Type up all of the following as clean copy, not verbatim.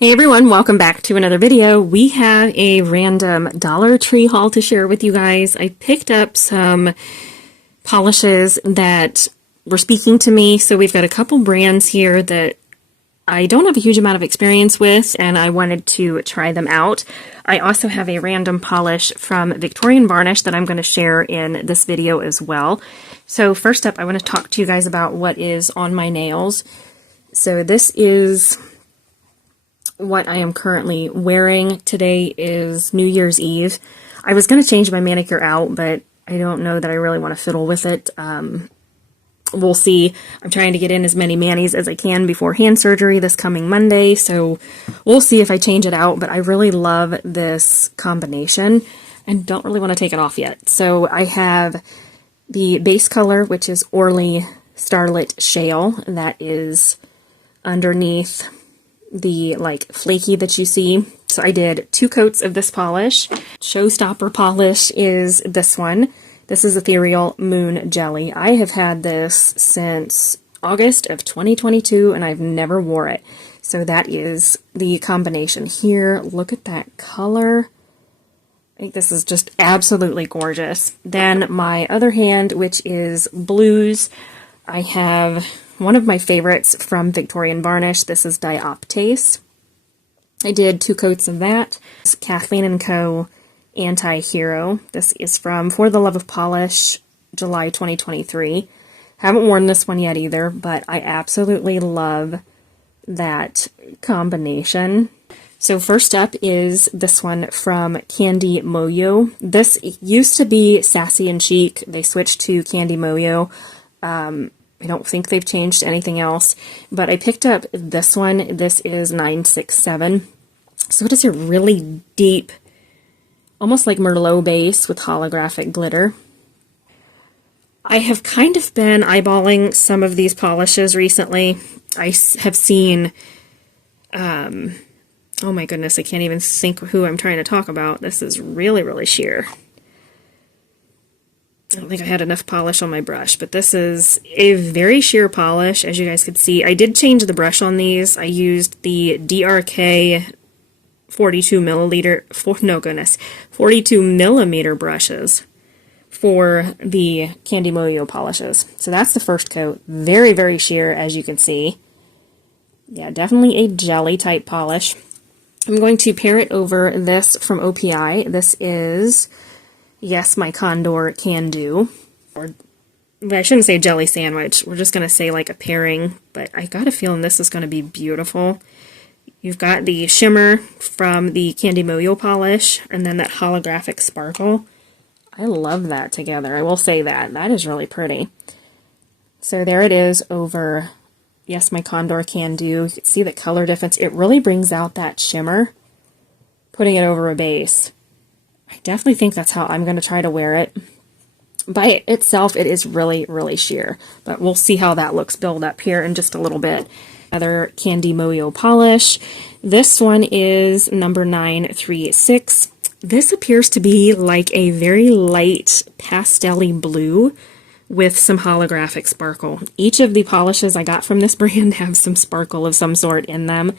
Hey everyone, welcome back to another video. We have a random Dollar Tree haul to share with you guys. I picked up some polishes that were speaking to me. So we've got a couple brands here that I don't have a huge amount of experience with, and I wanted to try them out. I also have a random polish from Victorian Varnish that I'm going to share in this video as well. So first up, I want to talk to you guys about what is on my nails. So this is what I am currently wearing. Today is New Year's Eve. I was going to change my manicure out, but I don't know that I really want to fiddle with it. We'll see. I'm trying to get in as many manis as I can before hand surgery this coming Monday, so we'll see if I change it out, but I really love this combination and don't really want to take it off yet. So I have the base color, which is Orly Starlit Shale. That is underneath the like flaky that you see. So I did 2 coats of this polish. Showstopper polish is this one. This is Ethereal Moon Jelly. I have had this since August of 2022 and I've never wore it. So that is the combination here. Look at that color. I think this is just absolutely gorgeous. Then my other hand, which is blues, I have one of my favorites from Victorian Varnish. This is Dioptase. I did 2 coats of that. It's Kathleen & Co. Anti-Hero. This is from For the Love of Polish, July 2023. Haven't worn this one yet either, but I absolutely love that combination. So first up is this one from Candy Moyou. This used to be Sassy and Chic. They switched to Candy Moyou. I don't think they've changed anything else, but I picked up this one. This is 967. So it is a really deep, almost like Merlot base with holographic glitter. I have kind of been eyeballing some of these polishes recently. I have seen, oh my goodness, I can't even think who I'm trying to talk about. This is really, really sheer. I don't think I had enough polish on my brush, but this is a very sheer polish, as you guys could see. I did change the brush on these. I used the DRK 42 millimeter brushes for the Candy Moyou polishes. So that's the first coat. Very, very sheer, as you can see. Yeah, definitely a jelly type polish. I'm going to pair it over this from OPI. This is Yes, My Condor Can Do. Or I shouldn't say jelly sandwich. We're just going to say like a pairing, but I got a feeling this is going to be beautiful. You've got the shimmer from the Candy Moyou polish, and then that holographic sparkle. I love that together. I will say that. That is really pretty. So there it is over Yes, My Condor Can Do. You can see the color difference. It really brings out that shimmer, putting it over a base. I definitely think that's how I'm going to try to wear it. By itself, it is really, really sheer, but we'll see how that looks build up here in just a little bit. Another Candy Moyou polish. This one is number 936. This appears to be like a very light pastel-y blue with some holographic sparkle. Each of the polishes I got from this brand have some sparkle of some sort in them.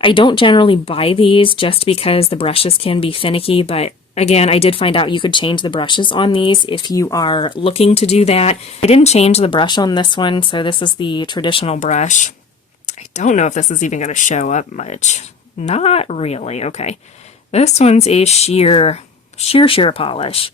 I don't generally buy these just because the brushes can be finicky, but again, I did find out you could change the brushes on these if you are looking to do that. I didn't change the brush on this one, so this is the traditional brush. I don't know if this is even going to show up much. Not really. Okay. This one's a sheer polish.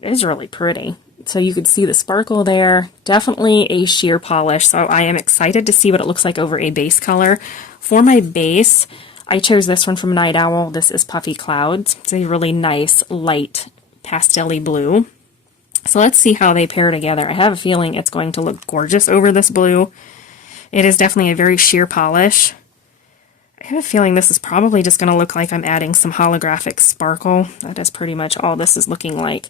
It is really pretty. So you could see the sparkle there. Definitely a sheer polish, so I am excited to see what it looks like over a base color. For my base, I chose this one from Night Owl. This is Puffy Clouds. It's a really nice, light, pastel-y blue. So let's see how they pair together. I have a feeling it's going to look gorgeous over this blue. It is definitely a very sheer polish. I have a feeling this is probably just going to look like I'm adding some holographic sparkle. That is pretty much all this is looking like.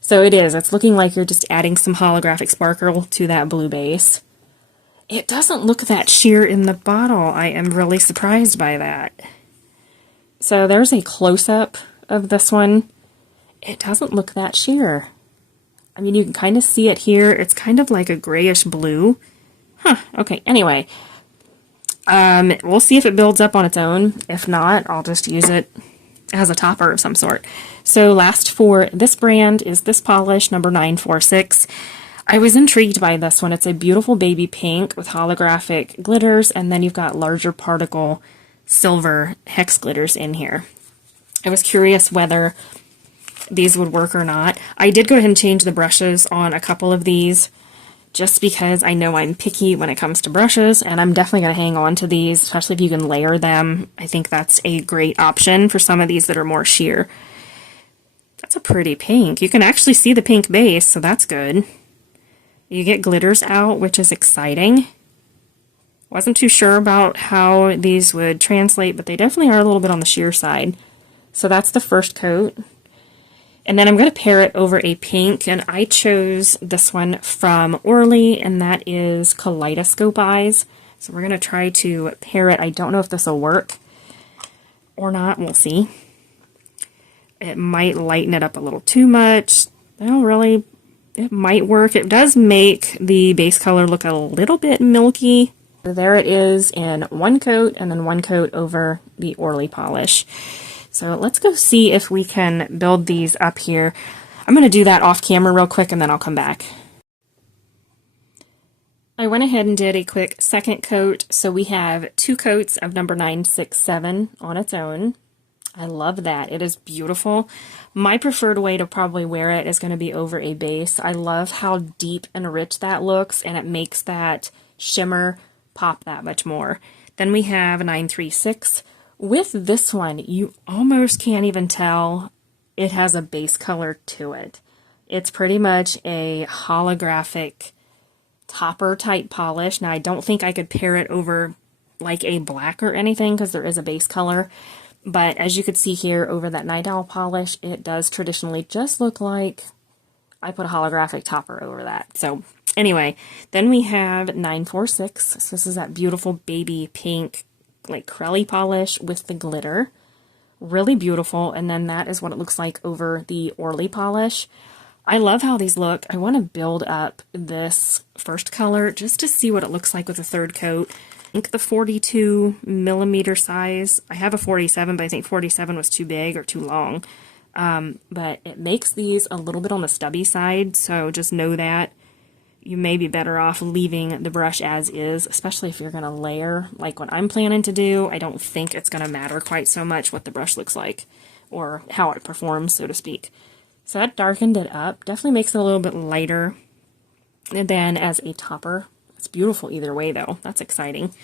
So it is. It's looking like you're just adding some holographic sparkle to that blue base. It doesn't look that sheer in the bottle. I am really surprised by that. So there's a close-up of this one. It doesn't look that sheer. I mean, you can kind of see it here. It's kind of like a grayish blue. Huh, okay, anyway. We'll see if it builds up on its own. If not, I'll just use it as a topper of some sort. So last for this brand is this polish, number 946. I was intrigued by this one. It's a beautiful baby pink with holographic glitters, and then you've got larger particle silver hex glitters in here. I was curious whether these would work or not. I did go ahead and change the brushes on a couple of these just because I know I'm picky when it comes to brushes, and I'm definitely going to hang on to these, especially if you can layer them. I think that's a great option for some of these that are more sheer. That's a pretty pink. You can actually see the pink base, so that's good. You get glitters out, which is exciting. Wasn't too sure about how these would translate, but they definitely are a little bit on the sheer side. So that's the first coat. And then I'm going to pair it over a pink, and I chose this one from Orly, and that is Kaleidoscope Eyes. So we're going to try to pair it. I don't know if this will work or not. We'll see. It might lighten it up a little too much. Well, really, it might work. It does make the base color look a little bit milky. There it is in one coat, and then one coat over the Orly polish. So let's go see if we can build these up here. I'm going to do that off camera real quick, and then I'll come back. I went ahead and did a quick second coat. So we have 2 coats of number 967 on its own. I love that. It is beautiful. My preferred way to probably wear it is going to be over a base. I love how deep and rich that looks, and it makes that shimmer pop that much more. Then we have 936. With this one, you almost can't even tell it has a base color to it. It's pretty much a holographic topper type polish. Now, I don't think I could pair it over like a black or anything because there is a base color. But as you could see here over that Night Owl polish, it does traditionally just look like I put a holographic topper over that. So anyway, then we have 946. So this is that beautiful baby pink like Crelly polish with the glitter. Really beautiful. And then that is what it looks like over the Orly polish. I love how these look. I want to build up this first color just to see what it looks like with a third coat. I think the 42 millimeter size. I have a 47, but I think 47 was too big or too long. But it makes these a little bit on the stubby side, so just know that. You may be better off leaving the brush as is, especially if you're going to layer like what I'm planning to do. I don't think it's going to matter quite so much what the brush looks like or how it performs, so to speak. So that darkened it up. Definitely makes it a little bit lighter than as a topper. It's beautiful either way, though. That's exciting.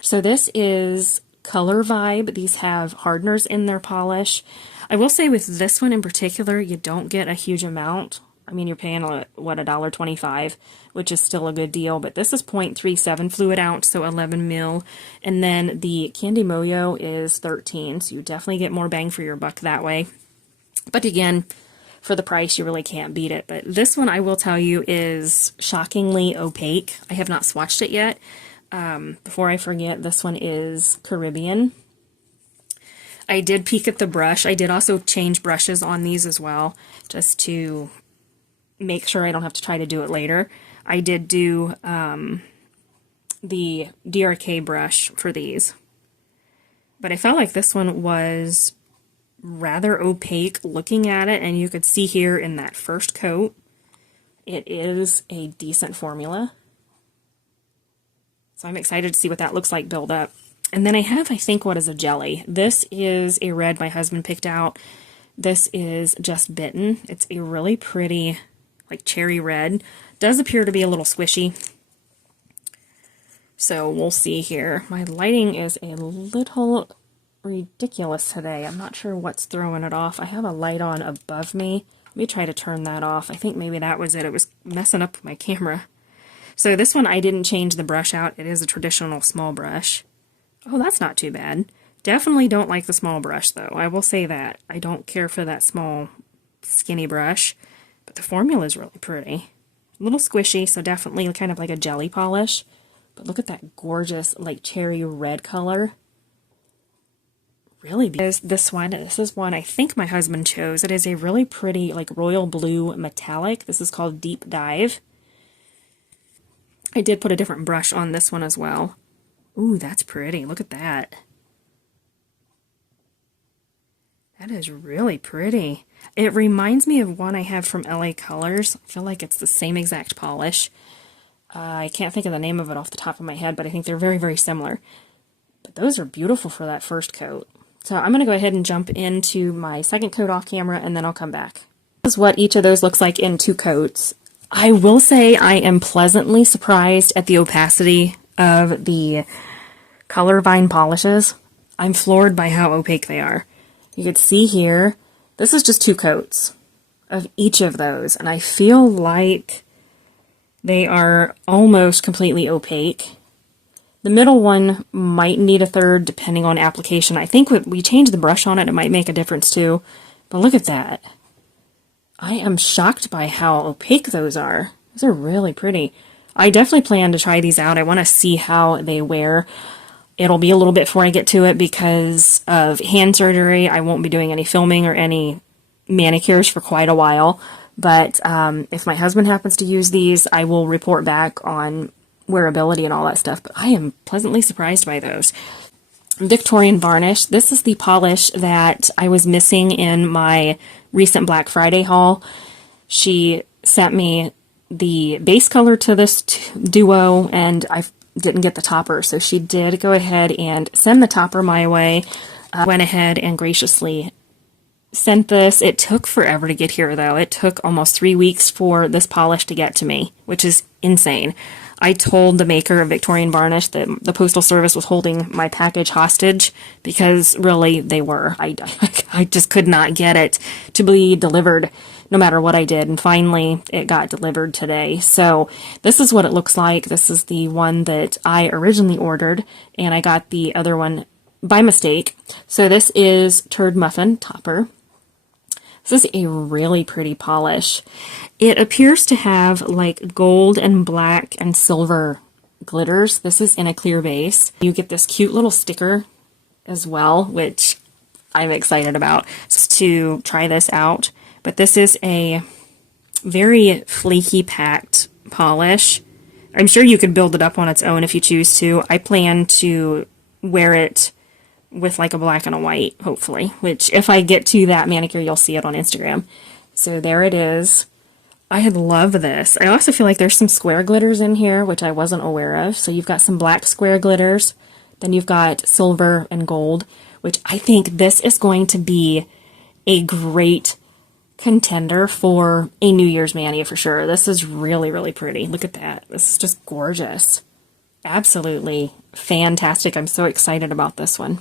So this is Color Vibe. These have hardeners in their polish. I will say with this one in particular, you don't get a huge amount. I mean, you're paying, what, $1.25, which is still a good deal, but this is 0.37 fluid ounce, so 11 mil, and then the Candy Moyou is 13, so you definitely get more bang for your buck that way. But again, for the price, you really can't beat it. But this one, I will tell you, is shockingly opaque. I have not swatched it yet. Before I forget, this one is Carribean. I did peek at the brush. I did also change brushes on these as well, just to make sure I don't have to try to do it later. I did do the DRK brush for these, but I felt like this one was rather opaque looking at it, and you could see here in that first coat, it is a decent formula. So I'm excited to see what that looks like build up. And then I have, I think, what is a jelly. This is a red my husband picked out. This is just Bitten. It's a really pretty, like, cherry red. Does appear to be a little squishy. So we'll see here. My lighting is a little ridiculous today. I'm not sure what's throwing it off. I have a light on above me. Let me try to turn that off. I think maybe that was it. It was messing up my camera. So this one, I didn't change the brush out. It is a traditional small brush. Oh, that's not too bad. Definitely don't like the small brush, though. I will say that. I don't care for that small, skinny brush. But the formula is really pretty. A little squishy, so definitely kind of like a jelly polish. But look at that gorgeous, like, cherry red color. Really beautiful. This is one I think my husband chose. It is a really pretty, like, royal blue metallic. This is called Deep Dive. I did put a different brush on this one as well. Ooh, that's pretty. Look at that. That is really pretty. It reminds me of one I have from LA Colors. I feel like it's the same exact polish. I can't think of the name of it off the top of my head, but I think they're very, very similar. But those are beautiful for that first coat. So I'm going to go ahead and jump into my second coat off camera, and then I'll come back. This is what each of those looks like in 2 coats. I will say I am pleasantly surprised at the opacity of the Color Vine polishes. I'm floored by how opaque they are. You can see here, this is just 2 coats of each of those, and I feel like they are almost completely opaque. The middle one might need a third depending on application. I think we changed the brush on it, it might make a difference too. But look at that. I am shocked by how opaque those are. Those are really pretty. I definitely plan to try these out. I want to see how they wear. It'll be a little bit before I get to it because of hand surgery. I won't be doing any filming or any manicures for quite a while. But if my husband happens to use these, I will report back on wearability and all that stuff. But I am pleasantly surprised by those. Victorian Varnish. This is the polish that I was missing in my recent Black Friday haul. She sent me the base color to this duo, and I didn't get the topper. So she did go ahead and send the topper my way. I went ahead and graciously sent this. It took forever to get here, though. It took almost 3 weeks for this polish to get to me, which is insane. I told the maker of Victorian Varnish that the Postal Service was holding my package hostage because really they were. I just could not get it to be delivered no matter what I did. And finally it got delivered today. So this is what it looks like. This is the one that I originally ordered, and I got the other one by mistake. So this is Turd Muffin Topper. This is a really pretty polish. It appears to have like gold and black and silver glitters. This is in a clear base. You get this cute little sticker as well, which I'm excited about to try this out. But this is a very flaky packed polish. I'm sure you could build it up on its own if you choose to. I plan to wear it with like a black and a white, hopefully, which if I get to that manicure, you'll see it on Instagram. So there it is. I love this. I also feel like there's some square glitters in here, which I wasn't aware of. So you've got some black square glitters, then you've got silver and gold, which I think this is going to be a great contender for a New Year's mani for sure. This is really, really pretty. Look at that. This is just gorgeous. Absolutely fantastic. I'm so excited about this one.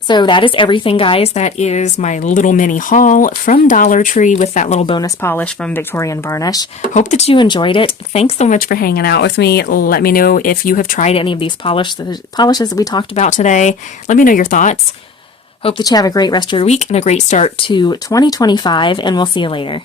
So that is everything, guys. That is my little mini haul from Dollar Tree with that little bonus polish from Victorian Varnish. Hope that you enjoyed it. Thanks so much for hanging out with me. Let me know if you have tried any of these polishes that we talked about today. Let me know your thoughts. Hope that you have a great rest of your week and a great start to 2025, and we'll see you later.